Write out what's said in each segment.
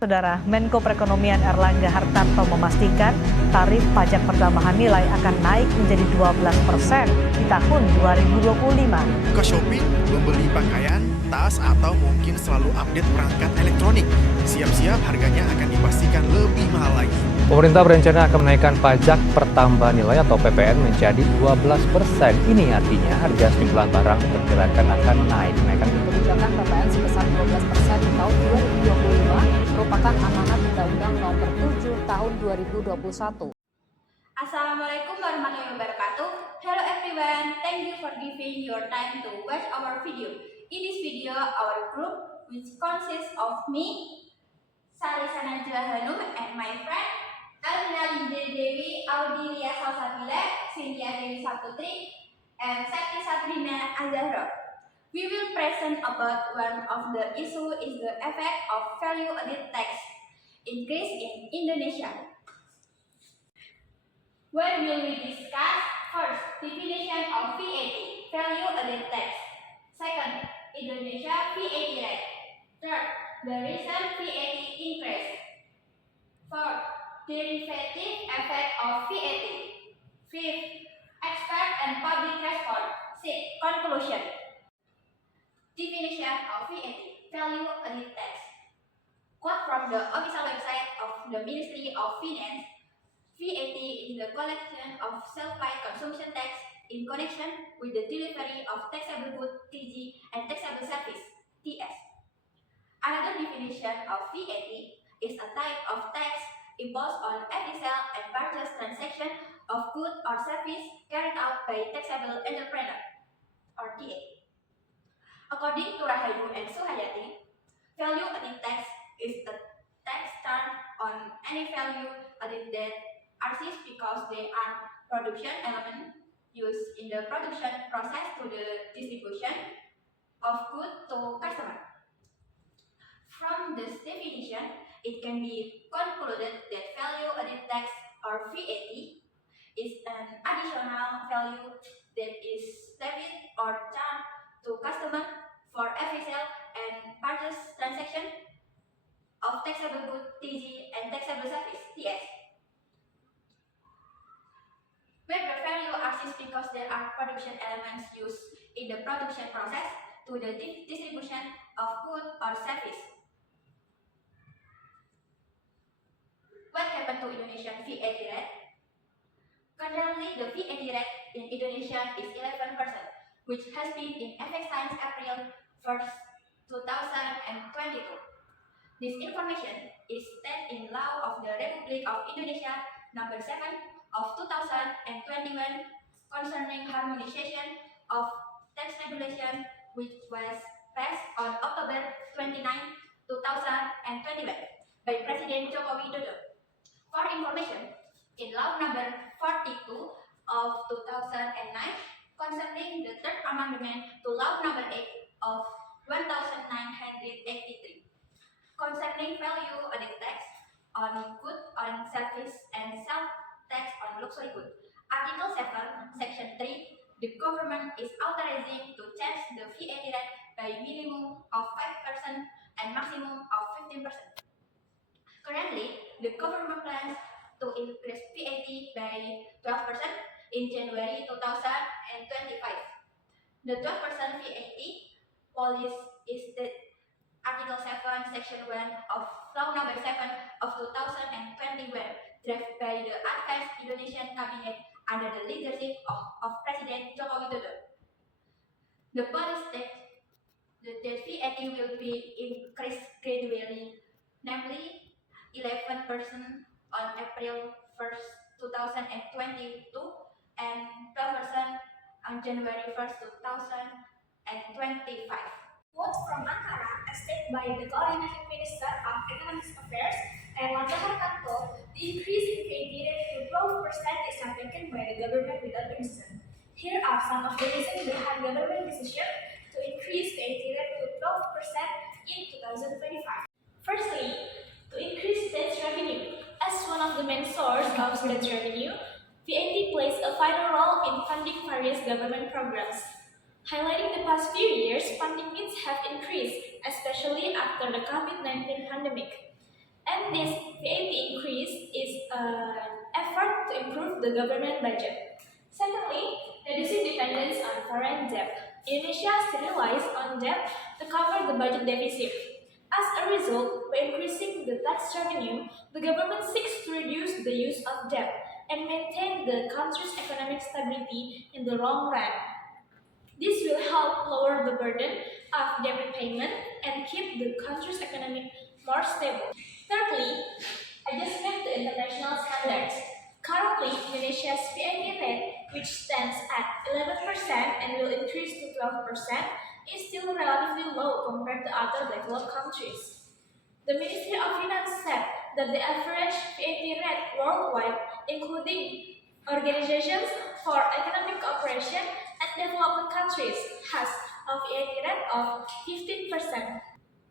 Saudara, Menko Perekonomian Erlangga Hartarto memastikan tarif pajak pertambahan nilai akan naik menjadi 12% di tahun 2025. Ke shopping, membeli pakaian, tas, atau mungkin selalu update perangkat elektronik. Siap-siap harganya akan dipastikan lebih mahal lagi. Pemerintah berencana akan menaikkan pajak pertambahan nilai atau PPN menjadi 12%. Ini artinya harga sejumlah barang diperkirakan akan naik. Kebijakan PPN sebesar 12% di tahun 2025 merupakan amanat Undang-Undang Nomor 7 Tahun 2021. Assalamualaikum warahmatullahi wabarakatuh. Hello everyone, thank you for giving your time to watch our video. In this video, our group, which consists of me, Salisa, Najwa, Hanum, and my friend Elvina, Lidya, Dewi, Audylia Salsabilla, Sintia Dwi Saputri, and Septy, Sabrina, Azzahro. We will present about one of the issue is the effect of value-added tax increase in Indonesia. What will we discuss? First, definition of VAT, value-added tax. Second, Indonesia VAT rate. Third, the recent VAT increase. Fourth, derivative effect of VAT. Fifth, expert and public response. Sixth, conclusion. Definition of VAT, value-added tax. Quote from the official website of the Ministry of Finance. VAT is the collection of self-paid consumption tax in connection with the delivery of taxable goods (TG) and taxable service (TS). Another definition of VAT is a type of tax imposed on every sale and purchase transaction of goods or service carried out by taxable entrepreneur or TA. According to Rahayu and Suhayati, value-added tax is a tax charged on any value-added that exists because they are production elements used in the production process to the distribution of goods to customer. From this definition, it can be concluded that value-added tax or VAT is an additional value that is levied or charged to customer for every sale and purchase transaction of taxable goods (TG) and taxable service (TS). Where the value exists because there are production elements used in the production process to the distribution of goods or service. What happened to Indonesian VAT rate? Currently, the VAT rate in Indonesia is 11%, which has been in effect since April 1st, 2022. This information is stated in Law of the Republic of Indonesia Number 7 of 2021 concerning harmonization of tax regulation, which was passed on October 29, 2021 by President Joko Widodo. For information, in Law Number 42 of 2009 concerning the third amendment to Law Number 8 of 1983 concerning value-added tax on goods on service and sales tax on luxury goods. Article 7, Section 3, the government is authorizing to change the VAT rate by minimum of 5% and maximum of 15%. Currently, the government plans to increase VAT by 12% in January 2025. The 12% VAT policy is the Article 7, Section 1 of Law Number 7 of 2021, drafted by the advanced Indonesian Cabinet under the leadership of President Joko Widodo. The policy states that the VAT will be increased gradually, namely 11% on April 1st, 2022 and 12% on January 1st, 2025. Quote from Ankara, as stated by the Coordinating Minister of Economic Affairs, Erlangga Hartarto, the increase in VAT rate to 12% is taken by the government without reason. Here are some of the reasons behind government decision to increase VAT rate to 12% in 2025. Firstly, to increase state revenue. As one of the main sources of state revenue, VAT plays a vital role in funding various government programs. Highlighting the past few years, funding needs have increased, especially after the COVID-19 pandemic. And this VAT increase is an effort to improve the government budget. Secondly, reducing dependence on foreign debt. Indonesia still relies on debt to cover the budget deficit. As a result, by increasing the tax revenue, the government seeks to reduce the use of debt and maintain the country's economic stability in the long run. This will help lower the burden of debt repayment and keep the country's economy more stable. Thirdly, adjustment to international standards. Currently, Indonesia's VAT rate, which stands at 11% and will increase to 12%, is still relatively low compared to other developed countries. The Ministry of Finance said that the average VAT rate worldwide, including Organizations for Economic Cooperation and Development countries, has a VAT rate of 15%.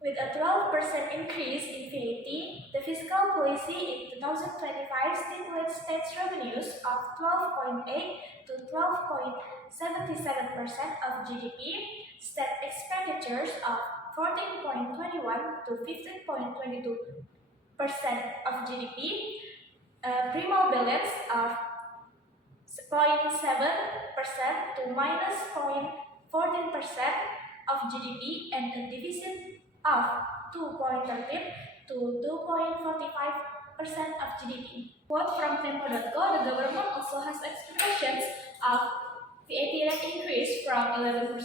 With a 12% increase in VAT, the fiscal policy in 2025 stipulates state revenues of 12.8 to 12.77% of GDP, state expenditures of 14.21 to 15.22% of GDP, primal balance of 0.7% to minus 0.14% of GDP, and a deficit of 2.13 to 2.45% of GDP. Quote from Tempo.co, the government also has expectations of VAT rate increase from 11% to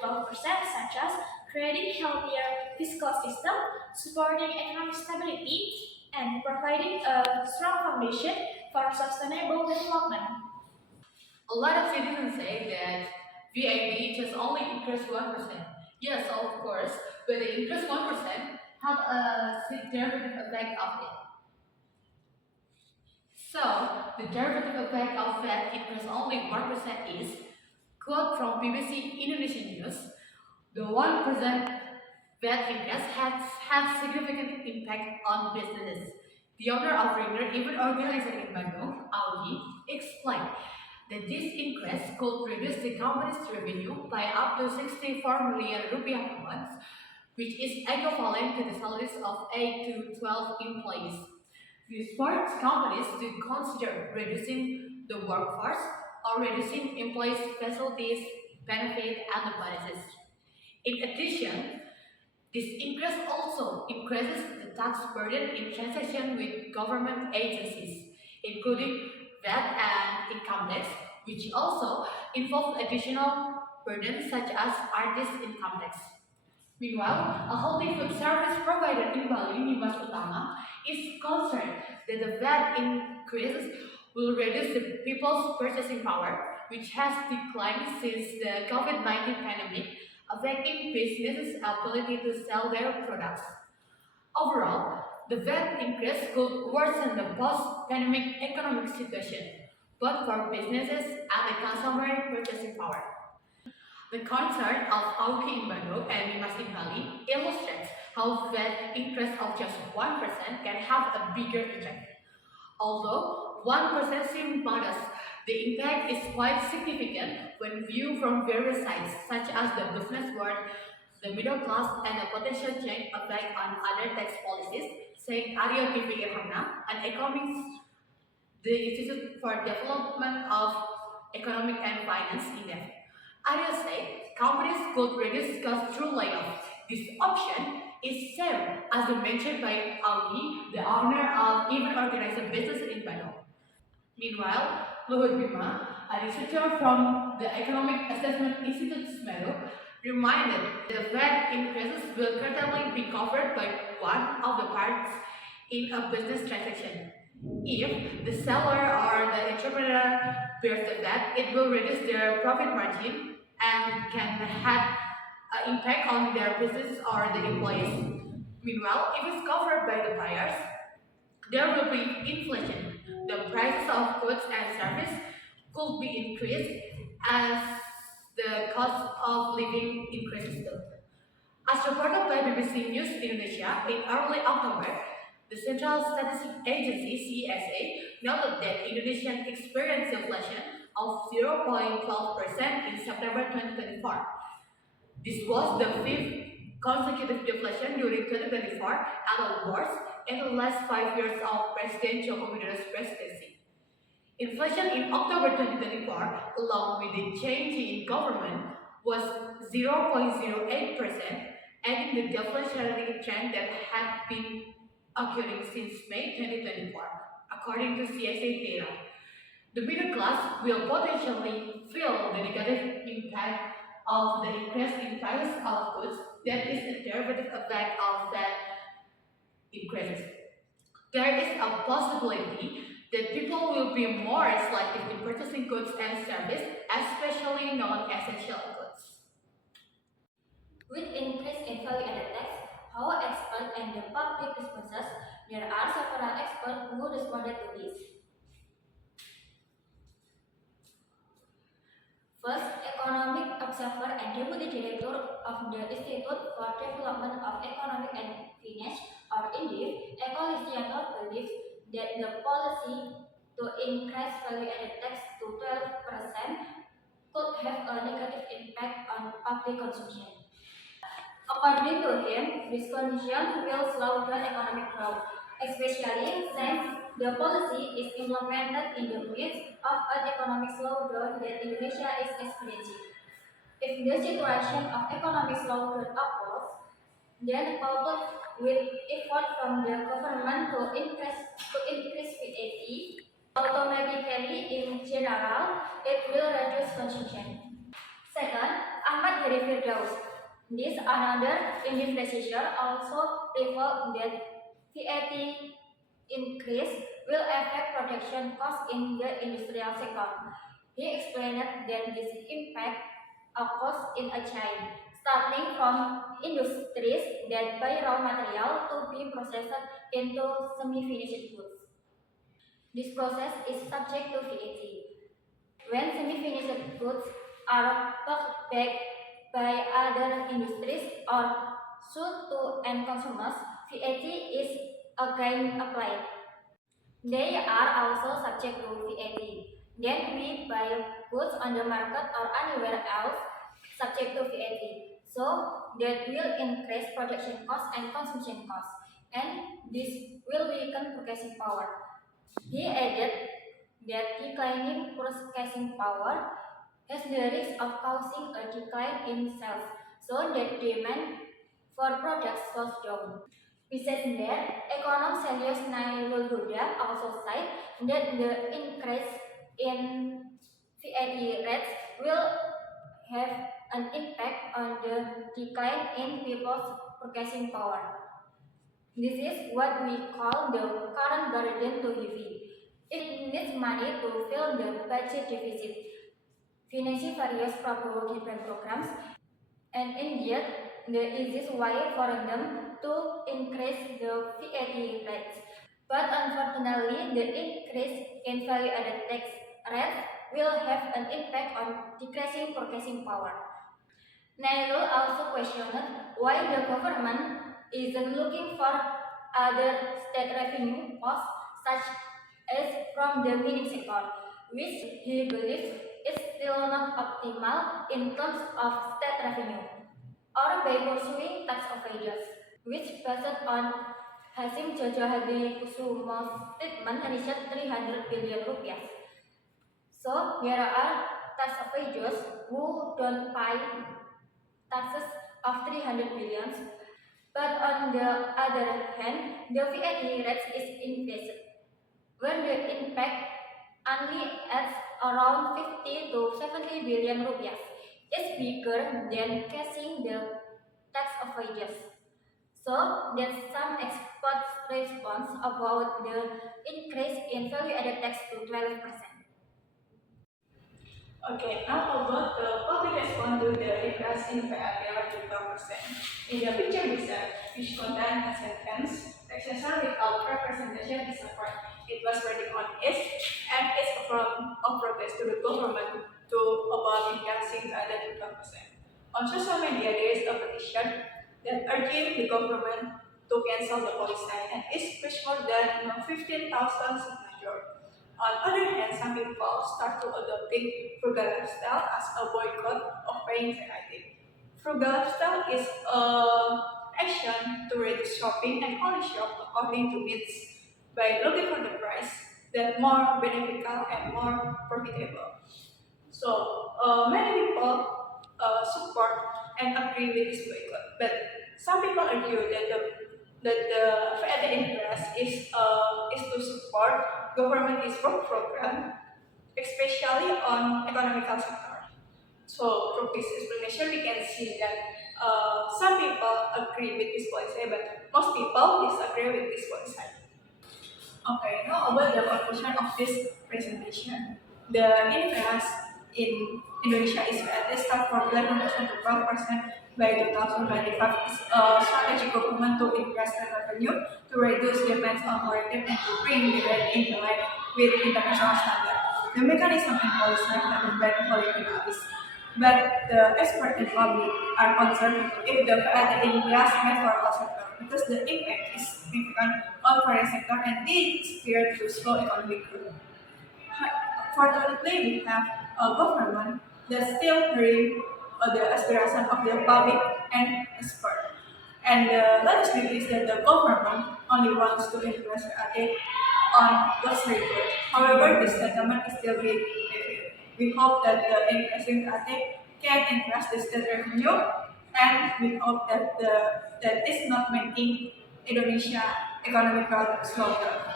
12%, such as creating healthier fiscal system, supporting economic stability, and providing a strong foundation for sustainable development. A lot of citizens say that VAT just only increased 1%. Yes, of course, but the increase 1% have a derivative effect of it. So, the derivative effect of VAT increase only 1% is, quote from BBC Indonesian News, the 1% VAT increase has had significant impact on businesses. The owner of Ringer even organized in Bandung, Audi, explained that this increase could reduce the company's revenue by up to 64 million rupiah per month, which is equivalent to the salaries of 8 to 12 employees. This forces companies to consider reducing the workforce or reducing employees' facilities, benefits, and bonuses. In addition, this increase also increases the tax burden in transaction with government agencies, including VAT and income tax, which also involve additional burdens such as artist income tax. Meanwhile, a healthy food service provider in Bali, Nimas Utama, is concerned that the VAT increases will reduce the people's purchasing power, which has declined since the COVID-19 pandemic, affecting businesses' ability to sell their products. Overall, the VAT increase could worsen the post-pandemic economic situation, both for businesses and the consumer purchasing power. The concern of Auki in Bandung and Nimas in Bali illustrates how VAT increase of just 1% can have a bigger impact. Although 1% seems modest, the impact is quite significant when viewed from various sides, such as the business world, the middle class, and the potential change effect on other tax policies, said Aryo P. Hamna, an economist, the Institute for Development of Economic and Finance Index. Aryo said companies could reduce costs through layoffs. This option is same as the mentioned by Auki, the owner of even organized business in Bandung. Meanwhile, Luhut Bima, a researcher from the Economic Assessment Institute Semarang, reminded that the VAT increases will certainly be covered by one of the parts in a business transaction. If the seller or the entrepreneur bears the VAT, it will reduce their profit margin and can have an impact on their business or the employees. Meanwhile, if it's covered by the buyers, there will be inflation. The prices of goods and services could be increased as the cost of living increases too. As reported by BBC News Indonesia in early October, the Central Statistics Agency (CSA) noted that Indonesia experienced inflation of 0.12% in September 2024. This was the fifth consecutive deflation during 2024 and the worst in the last 5 years of presidential Communist presidency. Inflation in October 2024, along with the change in government, was 0.08%, ending the deflationary trend that had been occurring since May 2024, according to CSA data. The middle class will potentially feel the negative impact of the increase in price of goods that is a derivative effect of that increases. There is a possibility that people will be more selective in purchasing goods and services, especially non-essential goods. With increase in value-added tax, our experts and the public responses, there are several experts who responded to this. First, Economic Observer and Deputy Director of the Institute for Development of Economic and Finance, or INDEF, Eko believes that the policy to increase value-added tax to 12% could have a negative impact on public consumption. According to him, this condition will slow down economic growth, especially since the policy is implemented in the midst of an economic slowdown that Indonesia is experiencing. If the situation of economic slowdown occurs, then coupled with effort from the government to increase VAT, automatically in general, it will reduce consumption. Second, Ahmad Heri Firdaus. This another Indian physician also revealed that VAT increase will affect production costs in the industrial sector. He explained that this impact occurs in a chain, starting from industries that buy raw material to be processed into semi-finished goods. This process is subject to VAT. When semi-finished goods are packed back by other industries or sold to end consumers, VAT is again applied. They are also subject to VAT. Then we buy goods on the market or anywhere else subject to VAT. So that will increase production costs and consumption costs, and this will weaken purchasing power. He added that declining purchasing power has the risk of causing a decline in sales, so that demand for products slows down. Besides that, econom Selius Nailul Huda also said that the increase in VAT rates will have an impact on the decline in people's purchasing power. This is what we call the current burden too heavy. It needs money to fill the budget deficit, financing various Prabowo programs, and indeed the easiest way for them to increase the VAT rates. But unfortunately, the increase in value-added tax rates will have an impact on decreasing purchasing power. Nailul also questioned why the government isn't looking for other state revenue costs such as from the mining sector, which he believes is still not optimal in terms of state revenue, or by pursuing tax avoidance, which based on Hasim Jojo Hadi Kusumo's statement reached 300 billion rupiah. So there are tax avoiders who don't pay taxes of 300 billions, but on the other hand, the VAT rate is increased, where the impact only adds around 50 to 70 billion rupiah. Is bigger than cashing the tax avoidance. So that's some experts' response about the increase in value-added tax to 12%. Okay, now about the public response to the request in VAT to 12%. In the picture research, which contains a sentence, taxation without representation is support. It was written on it, and it's a form of protest to the government to about increasing VAT to 12%. On social media, there is a petition that urging the government to cancel the policy, and it's reached more than 15,000 signatures. On the other hand, some people start to adopting frugal lifestyle as a boycott of paying VAT. Frugal lifestyle is a action to reduce shopping and only shop according to needs by looking for the price that more beneficial and more profitable. So many people support and agree with this boycott, but some people argue that the VAT interest is to support government work program, especially on economical sector. So from this explanation, we can see that some people agree with this policy, but most people disagree with this policy. Okay, now about the conclusion of this presentation. The interest in Indonesia is at least start from 11% to 12% by 2025. It's a strategic government to increase the revenue, to reduce dependence on foreign and to bring the rate in line with international standard. The mechanism and policy have been fully analyzed. But the expert and public are concerned if the VAT increase meant for all sector because the impact is significant on foreign sector and it's feared to slow economic growth. Fortunately, we have a government that still hearing the aspiration of the public and expert. And the latest news is that the government only wants to increase VAT on luxury goods. However, this sentiment is still being reviewed. We hope that the increasing VAT can increase the state revenue, and we hope that that is not making Indonesia economic growth slower.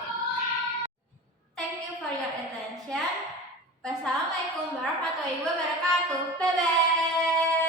Thank you for your attention. Wassalamualaikum warahmatullahi wabarakatuh. Bye bye.